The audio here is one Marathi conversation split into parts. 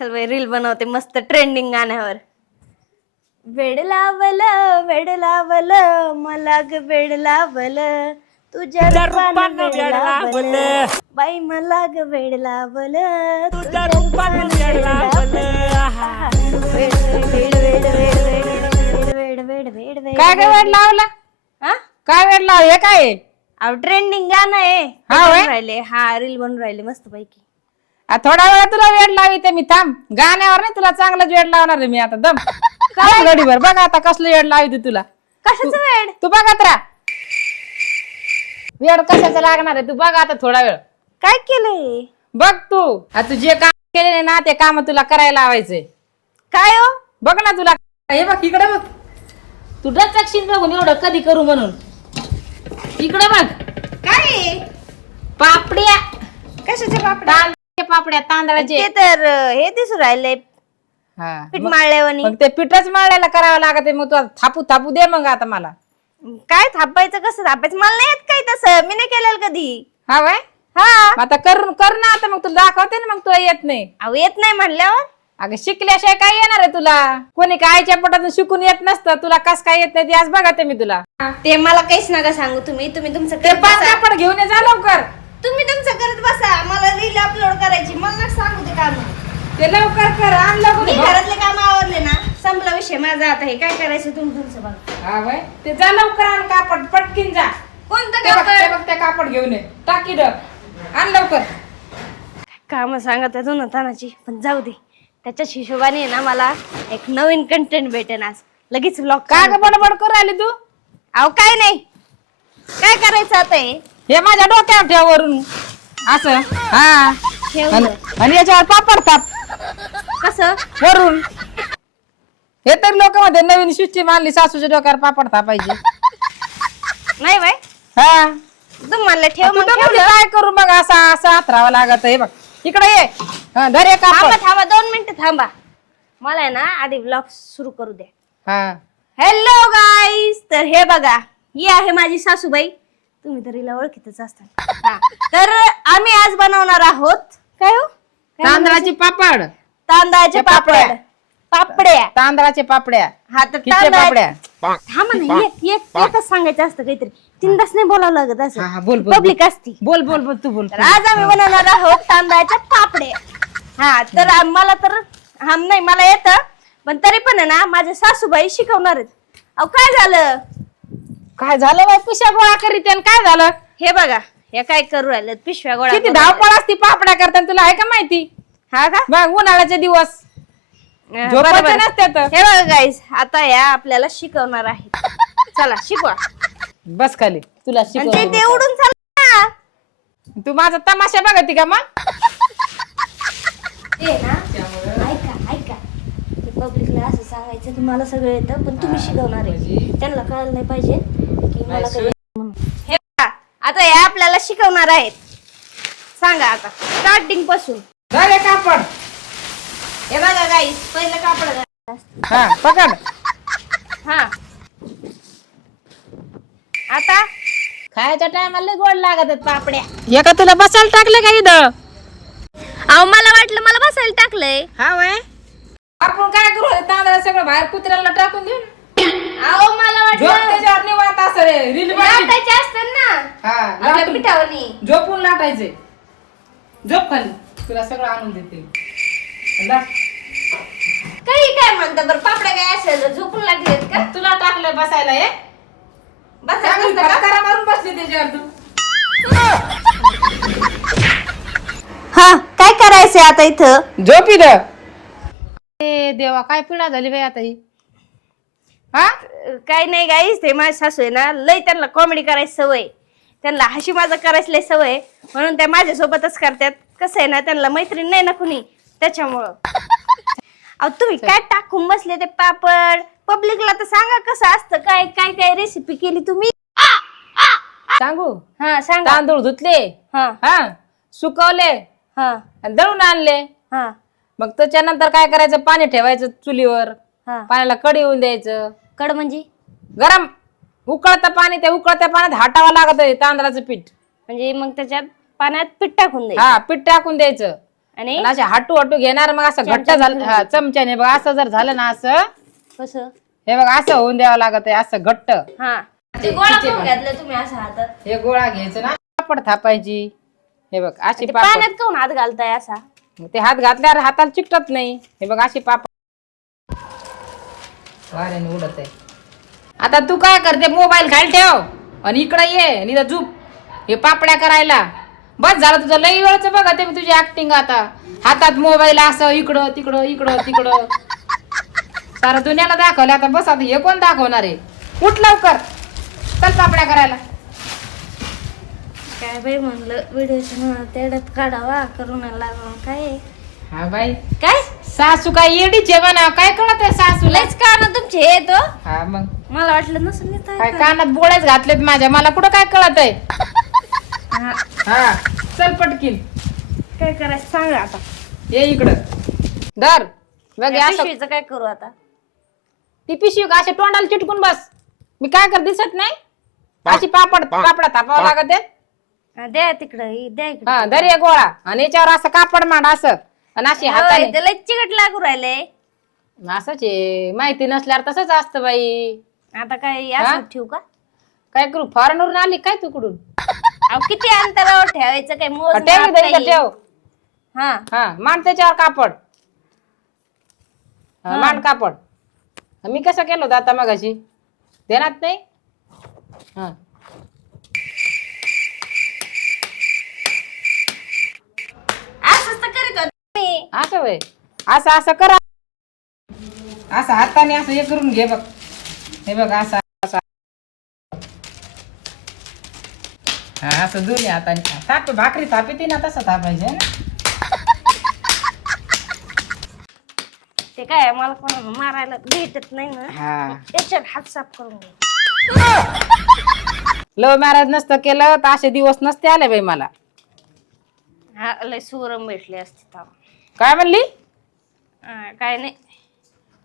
चल बाई रील बनवते मस्त ट्रेंडिंग गाण्यावर. वेड लावलं मला ग वेड लावलं तुझ्या रूपानं वेड लावलं बाई मला ग वेड लावलं तुझ्या रूपानं वेड लावलं. वेड काय काय वेळ लावला? हा काय वेळ लाव? हे काय अहो ट्रेंडिंग गाणं आहे. हा होय? राहिले हा रील बनून राहिले मस्त पैकी. थोडा वेळ तुला वेळ लाविते मी. थांब, गाण्यावर नाही तुला चांगलाच वेळ लावणार आहे मी आता. दम काय गडीभर बघ आता कसलं वेळ लाविते तुला. कशाचं वेड? तू बघत राहा. वेळ कशाचं लागणार आहे तू बघ आता थोडा वेळ. काय केलंय? बघ तू तू जे काम केलेले ना ते काम तुला करायला लावायचंय. काय हो? बघ ना तुला. हे बघ इकडे बघ. तू डचकशील बघून एवढं कधी करू म्हणून. इकडे बघ. काय पापड्या. कशाच्या पापड्या? तांदळाचे पापड्या तांदळाचे. ते तर हे दिसू राहिले हा पीठ माळल्यावानी. मग ते पिठच मळायला करावं लागत. मग तू थापू थापू दे मग आता मला. काय थापायचं कसं थापायचं मला नाही येत काय तसं. मी नाही केलेलं कधी. हा वय. हा आता करून कर ना आता. मग तुला दाखवते ना. मग तुला येत नाही. अहो येत नाही म्हणल्यावर. अगं शिकल्याशिवाय काय येणार आहे तुला? कोणी काय आईच्या पोटातून शिकून येत नसतं. तुला कस काय येत नाही ते आज बघते मी तुला. ते मला काहीच नका सांगू. तुम्ही तुमचं ते करत पाच बसा. कापड घेऊन ये जा लवकर. तुम्ही तुमचं करत बसा. मला रील अपलोड करायची. मला नका सांगू ते काम. ते लवकर कर. आण लवकर. मी घरातले काम आवरले ना संपला विषय माझा. आता हे काय करायचं तुमचं बघा. हा वय. ते जा लवकर आण कापड. पटकीन जा. कोणतं ते बघ कापड? ते कापड घेऊन ये. टाकी ड आण लवकर. काम सांगत आहे दोन तानाची पण जाऊ दे. त्याच्याच हिशोबाने ना मला एक नवीन कंटेंट भेटेन आज. लगेच व्लॉग. काय ग बडबड करू राहिली तू? अहो काय नाही. काय करायचं आता हे माझ्या डोक्यावर ठेव वरून असं. हा ठेवलं. आणि याच्यावर पापड थाप कसं? वरून. हे तर लोक मध्ये नवीन सृष्टी मानली सासूच्या डोक्यावर पापड थापायची. नाही बाय हा तुम्हाला ठेव तू मग तर म्हणजे ठेवलं. काय करू मग असा असा हातरावा लागत. हे बघ इकडे ये. हा, धर हे थांबा कापड. थांबा 2 मिनिटं थांबा. मला आहे ना आधी व्लॉग सुरू करू द्या. हा हॅलो गाईस. तर हे बघा ही आहे माझी सासूबाई. तुम्ही तर हिला ओळखीतच असता. हा. तर आम्ही आज बनवणार आहोत काय हो? काय तांदळाचे पापड. तांदळाचे पापड्या. पापड्या. तांदळाचे पापड्या. हा तर किती पापड्या? थांबा ना. एकच सांगायचं असतं काहीतरी. 3 तास नाही बोलावं लागत हा, असं. हा, बोल, बोल, पब्लिक असती. बोल बोल बोल तू बोल. तर आज आम्ही बनवणार आहोत तांदळाच्या पापड्या. हा तर मला तर नाही मला येतं पण तरी पण आहे ना माझ्या सासूबाई शिकवणार आहेत. अहो काय झालं? काय झालं बाई? पिशा गोळा करीत आहे. काय झालं? हे बघा हे काय करू राहिले पिशव्या गोळा किती करून धावपळ असती पापड्या करताना तुला आहे का माहिती? राहिले. हा का? बघ उन्हाळ्याचे दिवस झोपायचे बरोबर. नसते तर. हे बघा गाईस आता या आपल्याला शिकवणार आहे. चला शिकवा. बस खाली तुला आणि ते शिकव. उडून चालला. तू माझा तमाशा बघती का मग? ते ना ऐका ते पब्लिकला असं सांगायचं की मला सगळं येतं पण तुम्ही शिकवणार आहे. त्यांना कळलं नाही पाहिजे की मला कधी म्हणून. हे बघा आता हे आपल्याला शिकवणार आहेत. सांगा आता स्टार्टिंग पासून. झाले कापड. हे बघा गाईस पहिलं कापड घालायचं असतं. हा पकड. हा आता खायच्या टायमाला गोड लागत पापड्या. एका तुला बसायला टाकले का इथं? अहो मला वाटलं मला बसायला टाकलंय. हा वय. आपण काय करू तांदळा सगळं बाहेर कुत्र्याला टाकून देऊ. अहो मला वाटलं त्याच्यावर निवांत असं रील लाटायचे असतात ना आपल्या हा पिठावरनी. झोपून लाटायचे. झोप खाली तुला सगळं आणून देते. लाट. काही काय म्हणता बरं पापड्या काय असेल झोपून लागलेत का? तुला टाकलंय बसायला हे. बसायचं चांगली नसतं का? फटकारा मारून बसली त्याच्यावर तू. हा काय करायचंय आता इथं? झोपी द. ए देवा काय पिढा झाली बाई आता ही. हा काय नाही गाईस ते माझी सासू आहे ना लय त्यांना कॉमेडी करायची सवय. त्यांना हशी मजा करायची लय सवय म्हणून त्या माझ्यासोबतच करतात. कसं आहे ना त्यांना मैत्रीण नाही ना कुणी त्याच्यामुळं. अहो तुम्ही काय टाकून बसले ते पापड पब्लिकला तर सांगा कसं असतं काय काय काय रेसिपी केली तुम्ही. सांगू. हा सांगा. तांदूळ धुतले. हा हा सुकवले हा आणि दळून आणले. हा मग त्याच्यानंतर काय करायचं पाणी ठेवायचं चुलीवर. हा पाण्याला कडी येऊन द्यायचं. कड म्हणजे गरम उकळतं पाणी. त्या उकळत्या पाण्यात हाटावं लागत तांदळाचं पीठ. म्हणजे मग त्याच्यात पाण्यात पीठ टाकून दे. हा पीठ टाकून द्यायचं. आणि आणि असे हाटू हाटू घेणार मग असं घट्ट झालं हा चमच्याने बघ असं जर झालं ना असं कसं हे बघ असं होऊन द्यावं लागत आहे असं घट्ट. हा ते गोळा करून घातलं तुम्ही असं हातात. हे गोळा घ्यायचं ना पापड थापायची. हे बघ अशी ते पापड पाण्यात काऊन हात घालताय असा? ते हात घातल्यावर हाताला चिकटत नाही. हे बघ अशी पापड वाऱ्याने उडत आहे. आता तू काय करते मोबाईल खाली ठेव आणि इकडे ये आणि झोप हे पापड्या करायला. बस झालं तुझं लई वेळच बघा ते तुझी ऍक्टिंग. आता हातात मोबाईल असं इकडं तिकडं इकडं तिकडं सारं दुनियाला दाखवलं. आता बस आता हे कोण दाखवणार आहे? उठ लवकर चल पापड्या करायला. काय बाई म्हणलं व्हिडिओच्या तेवढ्यात काढावा करून लागला काय. हा बाई काय सासू काय येडीचे म्हणा काय कळत आहे सासूला? लयच कान तुमचे येतो. हा मग मला वाटलं नसेल काय कानात बोळ्याच घातलेत माझ्या. मला कुठं काय कळत आहे? हा चल पटकीन काय करायचं सांगा आता. ये इकडं धर बघ या असं पिशवीचं काय करू आता? ती पिशवी का अशा तोंडाला चिटकून बस. मी काय कर दिसत नाही अशी पापडा थापावं लागत आहे. द्या तिकडं द्या इकडं. हा दर एक गोळा आणि याच्यावर असं कापड मांड असं आणि अशी हाताने. त्याला चिकट लागू राहिले. असंच आहे माहिती नसल्यावर तसंच असतं बाई. आता काय असं ठेवू का? काय करू फॉरेनवरून आली काय तू कुठून? अहो किती अंतरावर ठेवायचं काय मोज ठेव माप इथं नाही. ठेव. हा हा मांड त्याच्यावर कापड. मांड कापड. मी कसं केलं होतं आता मगाशी ध्यानात नाही? हा असंच तर करीत होते मी. असं वय असं असं करा. असं हाताने असं हे करून घे बघ. हे बघ असं असं हा असं दोन्ही हाताने थाप. भाकरी थापी ना तसं थापायचे ना. ते काय मला कोणाला मारायला भेटत नाही ना. हा त्याच्यात हात साफ करून घे. लव्ह मॅरेज नसतं केलं तर असे दिवस नसते आले बाई मला. हा लय सुरम भेटली असती तेव्हा. काय म्हणली? काय नाही.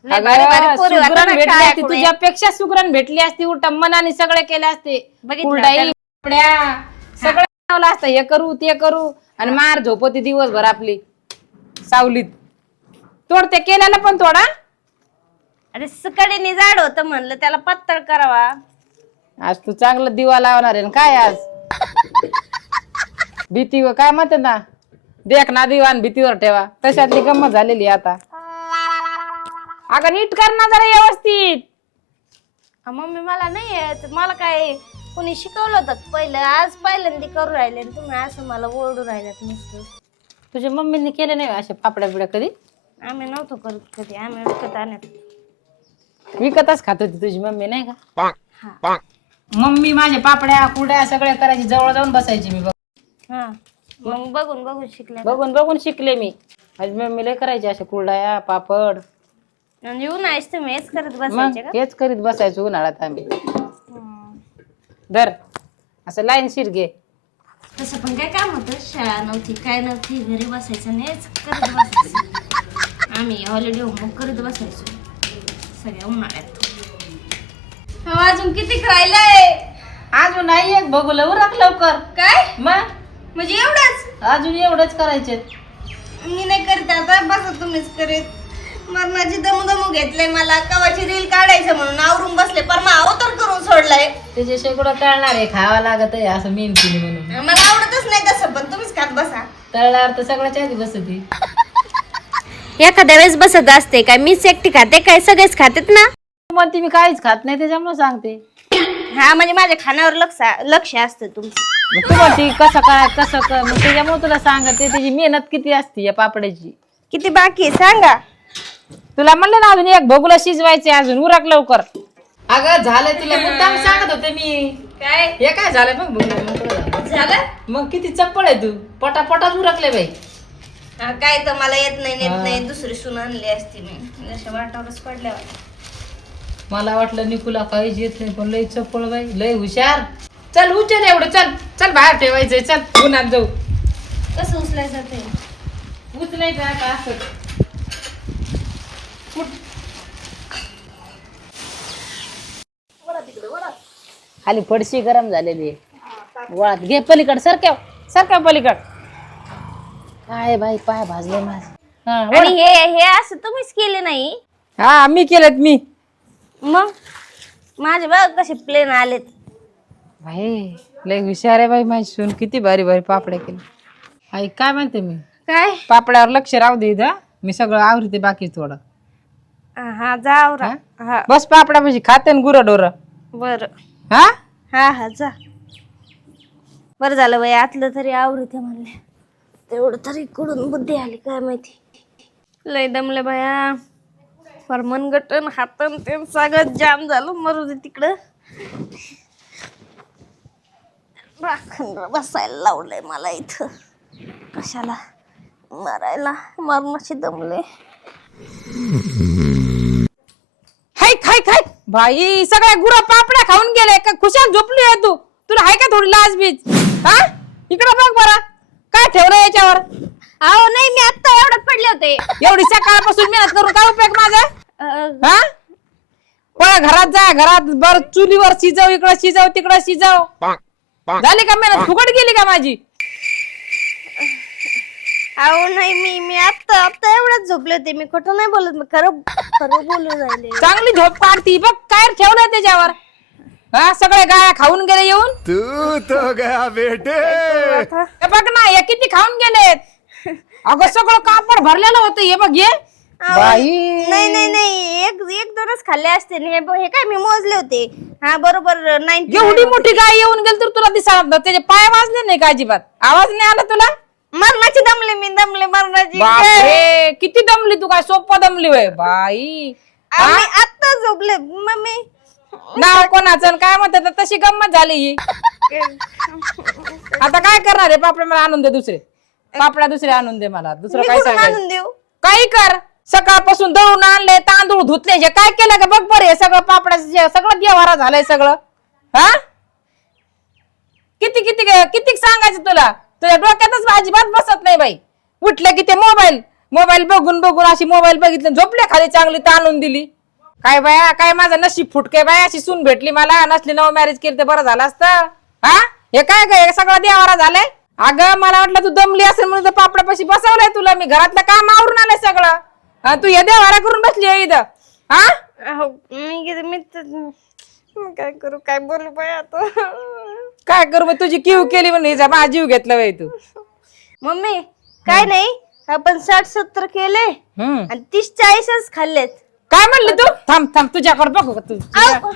लय अगं, भारी भारी पोरी होत्या सुगरण ना भेटली काळ्या असती कुळ्या. तुझ्यापेक्षा सुगरण भेटली असती. उलट मनाने सगळे केले असते. बघितलं कुरडई त्याला. पापड्या सगळं लावलं असतं. हे करू ते करू आणि मार झोपती दिवसभर आपली सावलीत. तोडते केल्याला पण थोडा. अरे सकाळी जाड होतं म्हणलं त्याला पातळ करावा. आज तू चांगला दिवा लावणार आहे ना काय आज? भीतीवर काय म्हणते ना देख ना दिवाण भीतीवर ठेवा तशातली गंमत झालेली आता. अगं नीट कर ना जरा व्यवस्थित. मम्मी मला नाही येत. मला काय कोणी शिकवलं होतं पहिलं. आज पहिल्यांदा करू राहिले आणि तुम्ही असं मला ओरडू राहिल्यात नुसतं. तुझ्या मम्मीने केले नाही अशा पापड्या बिड्या कधी? आम्ही नव्हतो करत कधी. आम्ही विकत आणत. विकतच खात होती तुझी मम्मी नाही का? हा मम्मी माझ्या पापड्या कुरड्या सगळ्या करायची. जवळ जाऊन बसायची मी. हा मग बघून बघून शिकले. बघून बघून शिकले मी. माझी मम्मी लय करायची अशा कुरड्या पापड. म्हणजे उन्हाळ्याच तुम्ही हेच करत मग बसायचे का? हेच करीत बसायचो उन्हाळ्यात आम्ही. हं. धर असं लाईन शिर घे. तसं पण काय काम होतं. शाळा नव्हती काय नव्हती. घरी बसायचं आणि हेच करत बसायचं. आम्ही हॉलिडे होमवर्क करत बसायचो सगळ्या उन्हाळ्यात. अजून किती राहिलंय? अजून नाही एक बघू लवकर लवकर. काय मग म्हणजे एवढंच? अजून एवढंच करायचे. मी नाही करत आता. बसा तुम्हीच करीत. मरणाची दमू घेतलंय मला. कवाची रील काढायचं म्हणून आवरून बसले पर मग अवतार करून सोडलाय. त्याच्या शेकडं तळणार आहे खावा लागत आहे असं मेहनतीने म्हणून. मला आवडतच नाही तसं पण तुम्हीच खात बसा. तळल्यावर तर सगळ्याच्या आधी बसती. एखाद्या वेळेस बसत असते काय मीच एकटी खाते काय सगळेच खातेत ना. म्हणते मी काहीच खात नाही त्याच्यामुळे सांगते. हा म्हणजे माझ्या खाण्यावर लक्ष असतं तुमचं. मग तू म्हणती कसं काय कसं कर मग त्याच्यामुळे तुला सांगते त्याची मेहनत किती असते या पापड्याची. किती बाकी आहे सांगा. तुला म्हणलं ना अजून एक भोगुला शिजवायचे अजून उरक लवकर. अगं झालं तुला मुद्दाम सांगत होते मी. काय हे काय झालं बघ भोगुला झालं? मग किती चप्पल आहे तू पटापटाच उरकले बाई. काय तर मला येत नाही नेत नाही. दुसरी सून आणली असती मी. जशा वाटावरच पडल्यावर. मला वाटलं निकुला काहीच येत नाही पण लय चप्पल बाई लय हुशार. चल उचल एवढं चल चल बाहेर ठेवायचंय चल उन्हात जाऊ. कसं उचलायचं ते? उचलायचं आता असं. खाली फडशी गरम झालेली आहे. वळात घे पलीकड सरक्या सरक्या पलीकड. काय बाई पाय भाजले माझे. हा, आणि हे असं तुम्हीच केले नाही हा मी केलेत मी. मग माझे बघ कसे प्लेन आलेत. बाई लय हुशार आहे बाई माझी सून. किती भारी भारी पापड्या केली. आई काय म्हणते मी काय पापड्यावर लक्ष राहू दे इथं. मी सगळं आवरते बाकी थोडं. हा जाव रा हा बस पापड्या म्हणजे खाते ना गुरं डोरं. बर हा हा हा जा. बरं झालं बाई आतलं तरी आवडते म्हणले. तेवढं तरी कुठून बुद्धी आली काय माहिती. लय दमले बाया. फार मनगटन हातन ते सगळं जाम झालं. मरू दे तिकडं. राखण बसायला लावलंय मला इथं. कशाला मारायला मरणाशी दमले. हाय खाय खाय बाई सगळ्या गुरं पापड्या खाऊन गेले का खुशाल झोपली आहे तू. तुला हाय का थोडी लाज बीज. हा इकडे बघ बरं काय ठेवलं याच्यावर. अहो नाही मी आता एवढ्यात पडले होते. एवढी सकाळपासून मेहनत करून काय उपयोग माझा. हा पळ घरात जा. घरात बर चुलीवर शिजव. इकडं शिजव तिकडं शिजव. झाली का मेहनत फुकट गेली का माझी. अहो नाही मी आता एवढ्यात झोपले होते. मी खोटं नाही बोलत. मी खरं बोलून राहिले. चांगली झोप काढती बघ. काय ठेवलंय त्याच्यावर. हा सगळे गाया खाऊन गेले येऊन. तू तो गया बेटे. हे बघ ना हे किती खाऊन गेलेत. अगं सगळं कापड भरलेलं होतं. हे बघ हे बाई. नाही एक दोनच खाल्ले असते. हे काय मी मोजले होते. हा बरोबर 90. एवढी मोठी गाय येऊन गेली तर तुला दिसणार त्याचे पाय वाजले नाही का अजिबात. आवाज नाही आला तुला. मरणाची दमले मरणाची. बापरे किती दमली तू. काय सोपं दमली होय बाई. आम्ही आता झोपले मम्मी. नाव कोणाचं आणि काय म्हणतात तशी गंमत झाली ही. आता काय करणार आहे. पापड्या मला आणून दे दुसरे. पापड्या दुसरे आणून दे मला. दुसरं काय कुठून सांगायचं. आणून देऊ. काही कर. सकाळपासून दळून आणले तांदूळ धुतले. हे काय केलं का बघ बरं. हे सगळं पापड्या सगळं देवारा झालंय सगळं. हा किती किती किती सांगायचं तुला. तुझ्या डोक्यातच अजिबात बसत नाही बाई. उठलं की ते मोबाईल बघून अशी मोबाईल बघितलं झोपल्या खाली चांगली ताणून दिली. काय बाया काय माझं नशीब फुटके बाय. अशी सून भेटली मला. नसली नव मॅरेज केली तर बरं झालं असतं. हा हे काय काय सगळं देवारा झालंय. अगं मला वाटलं तू दमली असेल म्हणून पापड्यापाशी बसवलंय तुला. मी घरातलं काम आवरून आलंय सगळं. तू हे देवारा करून बसली आहे इथं. हा अहो, मी काय करू काय बोलू बाई आता. काय करू मग तुझी किव केली म्हणून हिचा माझा जीव घेतला बाई तू. मम्मी काय नाही आपण 60-70 केले आणि 30-40च खाल्लेत. काय म्हणली तू. थांब तुझ्याकडे बघू का तू. अहो,